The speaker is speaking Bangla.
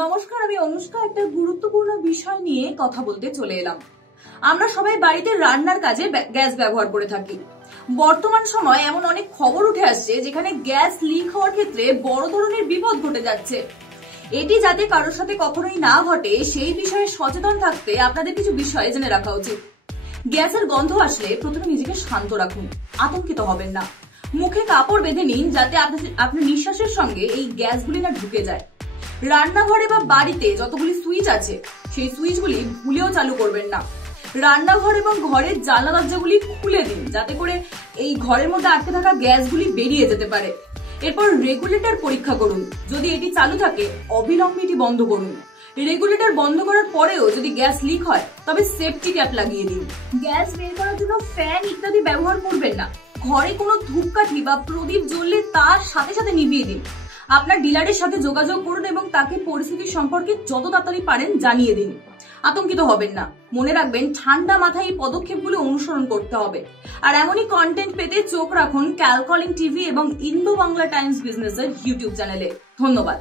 নমস্কার, আমি অনুষ্কা একটা গুরুত্বপূর্ণ বিষয় নিয়ে কথা বলতে চলে এলাম। আমরা সবাই বাড়িতে রান্নার কাজে গ্যাস ব্যবহার করে থাকি। বর্তমান সময় এমন অনেক খবর উঠে আসছে যেখানে গ্যাস লিক হওয়ার ক্ষেত্রে বড় ধরনের বিপদ ঘটে যাচ্ছে। এটি যাতে কারোর সাথে কখনোই না ঘটে সেই বিষয়ে সচেতন থাকতে আপনাদের কিছু বিষয় জেনে রাখা উচিত। গ্যাসের গন্ধ আসলে প্রথমে নিজেকে শান্ত রাখুন, আতঙ্কিত হবেন না। মুখে কাপড় বেঁধে নিন যাতে আপনার নিঃশ্বাসের সঙ্গে এই গ্যাসগুলি না ঢুকে যায়। রান্নাঘরে বা বাড়িতে যতগুলি সুইচ আছে সেই সুইচগুলি ভুলেও চালু করবেন না। রান্নাঘর এবং ঘরের জানলা দরজাগুলি খুলে দিন যাতে করে এই ঘরের মধ্যে আটকে থাকা গ্যাসগুলি বেরিয়ে যেতে পারে। এরপর রেগুলেটর পরীক্ষা করুন, যদি এটি চালু থাকে অবিলম্বে এটি বন্ধ করুন। রেগুলেটর বন্ধ করার পরেও যদি গ্যাস লিক হয় তবে সেফটি ক্যাপ লাগিয়ে দিন। গ্যাস বের করার জন্য ফ্যান ইত্যাদি ব্যবহার করবেন না। ঘরে কোনো ধূপকাঠি বা প্রদীপ জ্বললে তার সাথে সাথে নিভিয়ে দিন। আপনার ডিলারের সাথে যোগাযোগ করুন এবং তাকে পরিস্থিতি সম্পর্কে যত তাড়াতাড়ি পারেন জানিয়ে দিন। আতঙ্কিত হবেন না, মনে রাখবেন ঠান্ডা মাথায় এই পদক্ষেপগুলো অনুসরণ করতে হবে। আর এমনই কন্টেন্ট পেতে চোখ রাখুন ক্যালকলিং টিভি এবং ইন্দো বাংলা টাইমস বিজনেসের ইউটিউব চ্যানেলে। ধন্যবাদ।